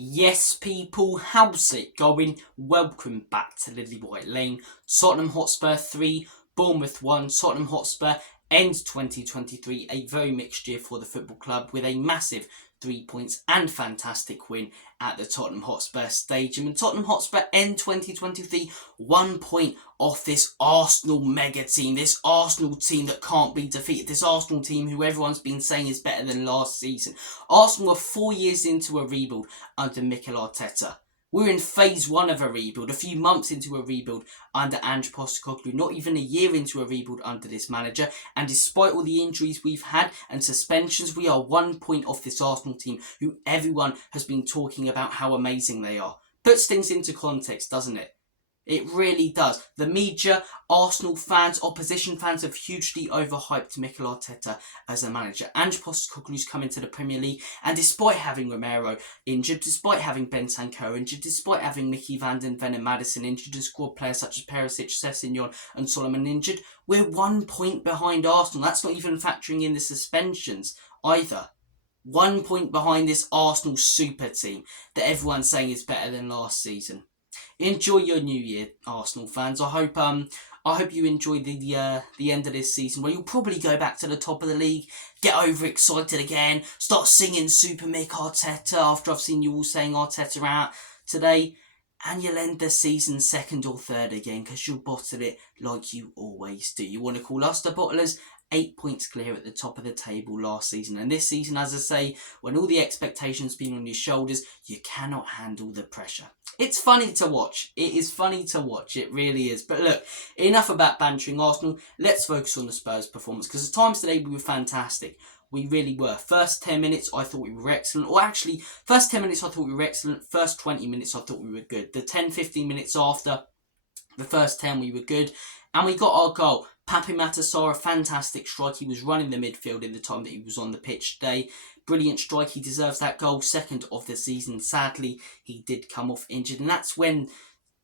Yes, people, how's it going? Welcome back to Lily White Lane. Tottenham Hotspur 3, Bournemouth 1. Tottenham Hotspur ends 2023 a very mixed year for the football club with a massive 3 points and fantastic win at the Tottenham Hotspur Stadium. And Tottenham Hotspur end 2023 1 point off this Arsenal mega team, this Arsenal team that can't be defeated, this Arsenal team who everyone's been saying is better than last season. Arsenal are 4 years into a rebuild under Mikel Arteta. We're in phase 1 of a rebuild, a few months into a rebuild under Ange Postecoglou, not even a year into a rebuild under this manager, and despite all the injuries we've had and suspensions, we are 1 point off this Arsenal team who everyone has been talking about how amazing they are. Puts things into context, doesn't it? It really does. The media, Arsenal fans, opposition fans have hugely overhyped Mikel Arteta as a manager. Ange Postecoglou's come into the Premier League, and despite having Romero injured, despite having Bentancur injured, despite having Mickey van den Ven and Maddison injured, and squad players such as Perisic, Sessegnon and Solomon injured, we're 1 point behind Arsenal. That's not even factoring in the suspensions either. 1 point behind this Arsenal super team that everyone's saying is better than last season. Enjoy your new year, Arsenal fans. I hope you enjoy the end of this season, where you'll probably go back to the top of the league, get overexcited again, start singing Super Mick Arteta after I've seen you all saying Arteta out today, and you'll end the season second or third again because you'll bottle it like you always do. You want to call us the bottlers? 8 points clear at the top of the table last season, and this season, as I say, when all the expectations been on your shoulders, you cannot handle the pressure. It's funny to watch. It is funny to watch. It really is. But look, enough about bantering Arsenal. Let's focus on the Spurs performance, because at times today we were fantastic. We really were. First 10 minutes, I thought we were excellent. Or actually, first 10 minutes, I thought we were excellent. First 20 minutes, I thought we were good. The 10-15 minutes after the first 10, we were good. And we got our goal. Pape Matar, a fantastic strike. He was running the midfield in the time that he was on the pitch today. Brilliant strike. He deserves that goal. Second of the season. Sadly, he did come off injured. And that's when,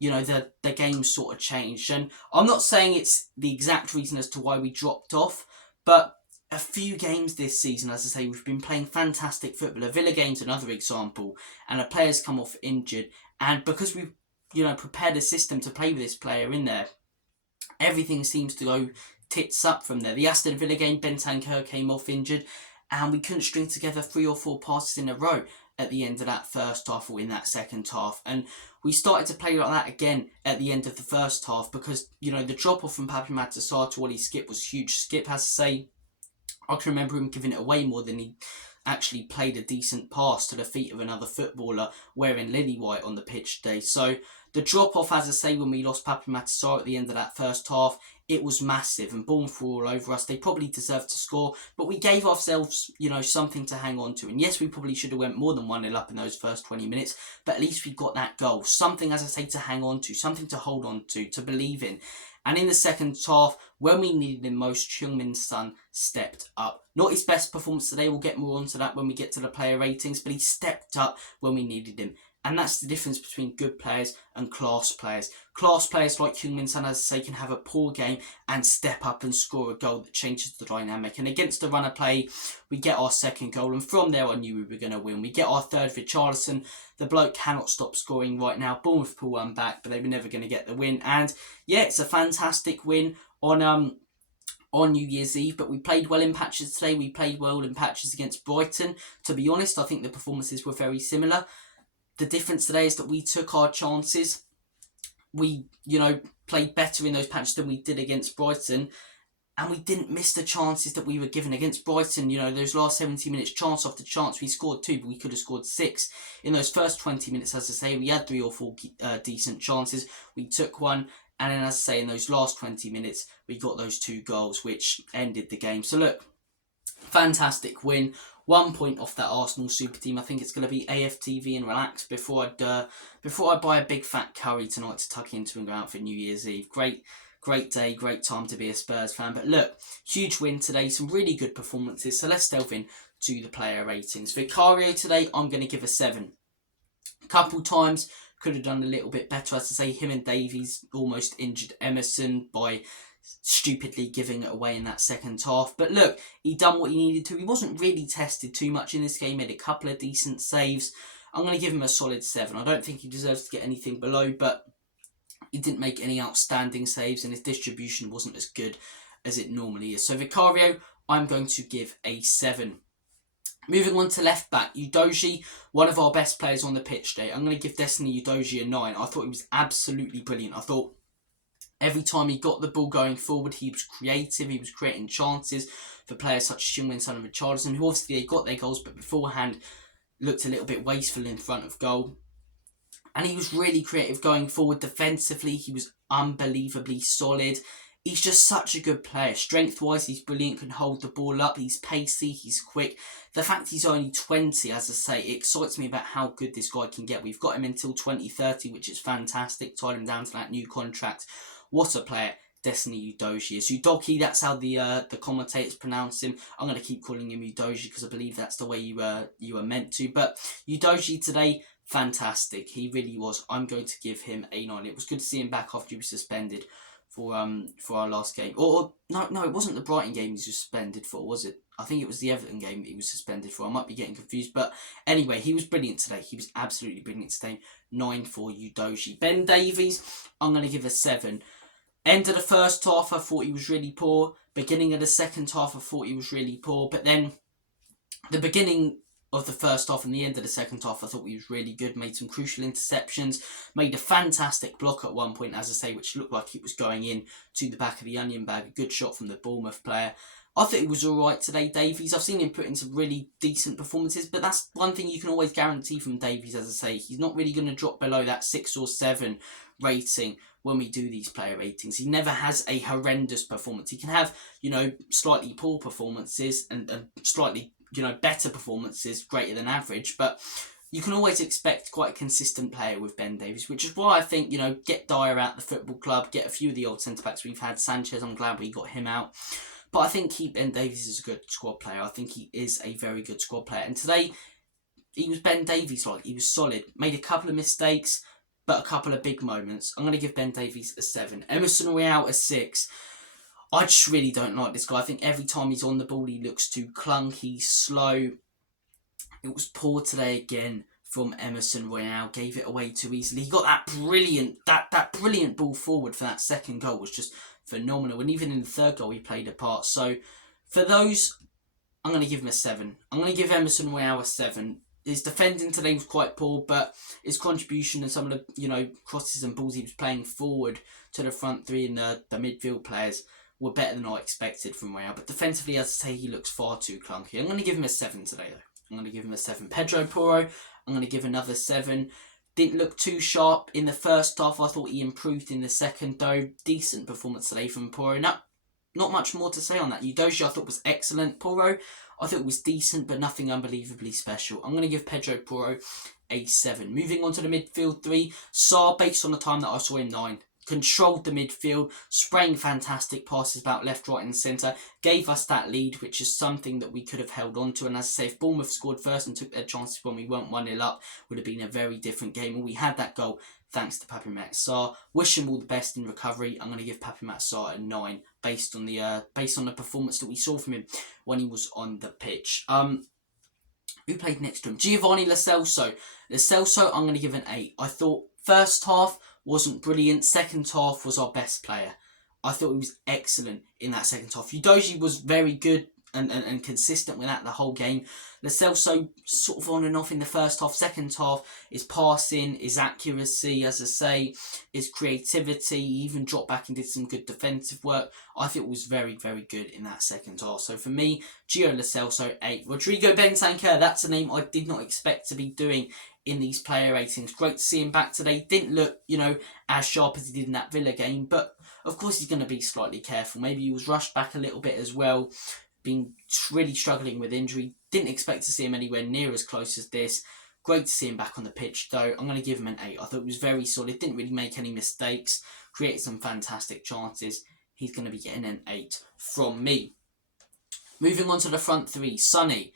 the game sort of changed. And I'm not saying it's the exact reason as to why we dropped off. But a few games this season, as I say, we've been playing fantastic football. A Villa game's another example. And a player's come off injured. And because we've, prepared a system to play with this player in there, everything seems to go tits up from there. The Aston Villa game, Bentancur came off injured, and we couldn't string together 3 or 4 passes in a row at the end of that first half or in that second half. And we started to play like that again at the end of the first half because, the drop-off from Pape Matar to Ollie Skip was huge. Skip has to say, I can remember him giving it away more than he actually played a decent pass to the feet of another footballer wearing lily white on the pitch today. So the drop-off, as I say, when we lost Pape Matar at the end of that first half, it was massive, and Bournemouth were all over us. They probably deserved to score, but we gave ourselves, something to hang on to. And yes, we probably should have went more than 1-0 up in those first 20 minutes, but at least we got that goal. Something, as I say, to hang on to, something to hold on to believe in. And in the second half, when we needed him most, Heung-min Son stepped up. Not his best performance today, we'll get more onto that when we get to the player ratings, but he stepped up when we needed him. And that's the difference between good players and class players. Class players like Heung-min Son, as I say, can have a poor game and step up and score a goal that changes the dynamic. And against the runner play, we get our second goal. And from there, I knew we were going to win. We get our third. Richarlison, the bloke cannot stop scoring right now. Bournemouth pull one back, but they were never going to get the win. And yeah, it's a fantastic win on New Year's Eve, but we played well in patches today. We played well in patches against Brighton. To be honest, I think the performances were very similar. The difference today is that we took our chances. We, played better in those patches than we did against Brighton. And we didn't miss the chances that we were given against Brighton. Those last 70 minutes, chance after chance, we scored 2, but we could have scored 6. In those first 20 minutes, as I say, we had 3 or 4 decent chances. We took one. And then, as I say, in those last 20 minutes, we got those 2 goals, which ended the game. So look, fantastic win. 1 point off that Arsenal super team. I think it's going to be AFTV and relax before I buy a big fat curry tonight to tuck into and go out for New Year's Eve. Great day, great time to be a Spurs fan. But look, huge win today. Some really good performances. So let's delve in to the player ratings. Vicario today, I'm going to give a 7. A couple times could have done a little bit better. As I say, him and Davies almost injured Emerson by stupidly giving it away in that second half. But look, he done what he needed to. He wasn't really tested too much in this game. Made a couple of decent saves. I'm going to give him a solid 7. I don't think he deserves to get anything below, but he didn't make any outstanding saves and his distribution wasn't as good as it normally is. So Vicario, I'm going to give a 7. Moving on to left back, Udogie, one of our best players on the pitch today. I'm going to give Destiny Udogie a 9. I thought he was absolutely brilliant. I thought every time he got the ball going forward, he was creative. He was creating chances for players such as Jungmin Son and Richarlison, who obviously they got their goals, but beforehand looked a little bit wasteful in front of goal. And he was really creative going forward defensively. He was unbelievably solid. He's just such a good player. Strength-wise, he's brilliant, can hold the ball up. He's pacey, he's quick. The fact he's only 20, as I say, it excites me about how good this guy can get. We've got him until 2030, which is fantastic. Tied him down to that new contract. What a player Destiny Udogie is. Udogie, that's how the commentators pronounce him. I'm going to keep calling him Udogie because I believe that's the way you were meant to. But Udogie today, fantastic. He really was. I'm going to give him a 9. It was good to see him back after he was suspended for our last game. Or no, it wasn't the Brighton game he was suspended for, was it? I think it was the Everton game that he was suspended for. I might be getting confused. But anyway, he was brilliant today. He was absolutely brilliant today. 9 for Udogie. Ben Davies, I'm going to give a 7. End of the first half, I thought he was really poor. Beginning of the second half, I thought he was really poor. But then the beginning of the first half and the end of the second half, I thought he was really good. Made some crucial interceptions. Made a fantastic block at one point, as I say, which looked like it was going in to the back of the onion bag. A good shot from the Bournemouth player. I thought he was alright today, Davies. I've seen him put in some really decent performances, but that's one thing you can always guarantee from Davies, as I say. He's not really going to drop below that 6 or 7 rating when we do these player ratings. He never has a horrendous performance. He can have, slightly poor performances and slightly, better performances, greater than average, but you can always expect quite a consistent player with Ben Davies, which is why I think, get Dyer out the football club, get a few of the old centre-backs we've had. Sanchez, I'm glad we got him out. But I think Ben Davies is a good squad player. I think he is a very good squad player. And today, he was Ben Davies-like. He was solid. Made a couple of mistakes, but a couple of big moments. I'm going to give Ben Davies a 7. Emerson Royale a 6. I just really don't like this guy. I think every time he's on the ball, he looks too clunky, slow. It was poor today again from Emerson Royale. Gave it away too easily. He got that brilliant ball forward for that second goal was just phenomenal. And even in the third goal, he played a part. So for those, I'm going to give him a 7. I'm going to give Emerson Royale a 7. His defending today was quite poor, but his contribution and some of the, crosses and balls he was playing forward to the front three and the midfield players were better than I expected from Royale. But defensively, as I say, he looks far too clunky. I'm going to give him a 7 today, though. I'm going to give him a 7. Pedro Porro, I'm going to give another 7. Didn't look too sharp in the first half. I thought he improved in the second, though. Decent performance today from Porro. Not much more to say on that. Udogie, I thought, was excellent. Porro, I thought it was decent, but nothing unbelievably special. I'm going to give Pedro Porro a 7. Moving on to the midfield 3. Sarr, based on the time that I saw him, 9. Controlled the midfield, spraying fantastic passes about left, right and centre. Gave us that lead, which is something that we could have held on to. And as I say, if Bournemouth scored first and took their chances when we weren't 1-0 up, would have been a very different game. And we had that goal thanks to Papi Sarr. Wish him all the best in recovery. I'm going to give Papi Sarr a 9 based on the performance that we saw from him when he was on the pitch. Who played next to him? Giovanni Lo Celso. Lo Celso, I'm going to give an 8. I thought first half wasn't brilliant. Second half was our best player. I thought he was excellent in that second half. Udogie was very good and consistent with that the whole game. Lo Celso sort of on and off in the first half. Second half, his passing, his accuracy, as I say, his creativity. He even dropped back and did some good defensive work. I think it was very, very good in that second half. So for me, Gio Lo Celso, 8. Rodrigo Bentancur, that's a name I did not expect to be doing in these player ratings. Great to see him back today. Didn't look, as sharp as he did in that Villa game, but of course he's going to be slightly careful. Maybe he was rushed back a little bit as well, been really struggling with injury. Didn't expect to see him anywhere near as close as this. Great to see him back on the pitch, though. I'm going to give him an 8. I thought it was very solid. Didn't really make any mistakes. Created some fantastic chances. He's going to be getting an 8 from me. Moving on to the front 3. Sonny,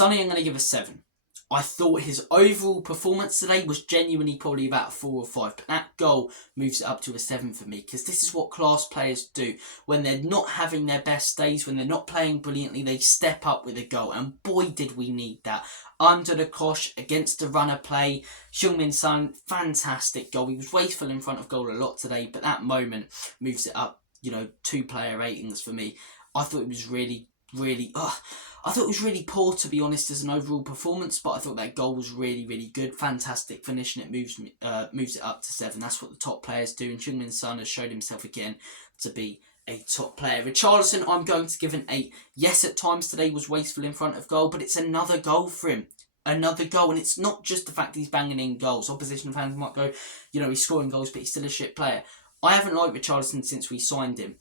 I'm going to give a 7. I thought his overall performance today was genuinely probably about a 4 or 5, but that goal moves it up to a 7 for me, because this is what class players do. When they're not having their best days, when they're not playing brilliantly, they step up with a goal, and boy did we need that. Under the cosh, against the runner play, Heung-min Son, fantastic goal. He was wasteful in front of goal a lot today, but that moment moves it up, 2-player ratings for me. I thought it was really I thought it was really poor, to be honest, as an overall performance, but I thought that goal was really, really good. Fantastic finish, and it moves it up to 7. That's what the top players do, and Heung-min Son has showed himself again to be a top player. Richarlison, I'm going to give an 8. Yes, at times today was wasteful in front of goal, but it's another goal for him. Another goal, and it's not just the fact that he's banging in goals. Opposition fans might go, he's scoring goals, but he's still a shit player. I haven't liked Richarlison since we signed him.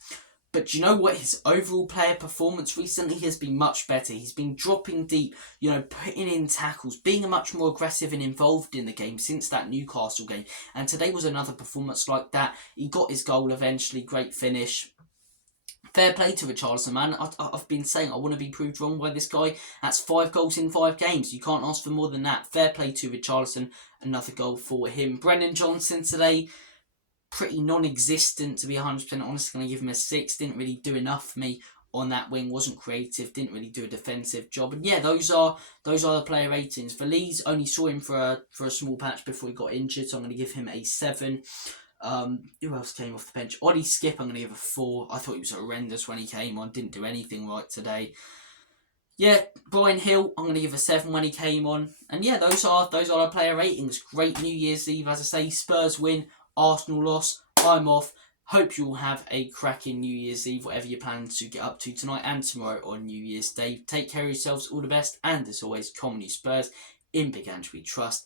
But do you know what? His overall player performance recently has been much better. He's been dropping deep, putting in tackles, being much more aggressive and involved in the game since that Newcastle game. And today was another performance like that. He got his goal eventually, great finish. Fair play to Richarlison, man. I've been saying I want to be proved wrong by this guy. That's 5 goals in 5 games. You can't ask for more than that. Fair play to Richarlison. Another goal for him. Brennan Johnson today, pretty non-existent, to be 100% honest. Going to give him a 6. Didn't really do enough for me on that wing. Wasn't creative. Didn't really do a defensive job. And yeah, those are the player ratings. Valise, only saw him for a small patch before he got injured, so I'm going to give him a 7. Who else came off the bench? Ollie Skip, I'm going to give a 4. I thought he was horrendous when he came on. Didn't do anything right today. Yeah, Brian Hill, I'm going to give a 7 when he came on. And yeah, those are the player ratings. Great New Year's Eve, as I say. Spurs win. Arsenal loss. I'm off. Hope you all have a cracking New Year's Eve, whatever you plan to get up to tonight and tomorrow on New Year's Day. Take care of yourselves, all the best, and as always, Common Spurs, in Big Ange we trust.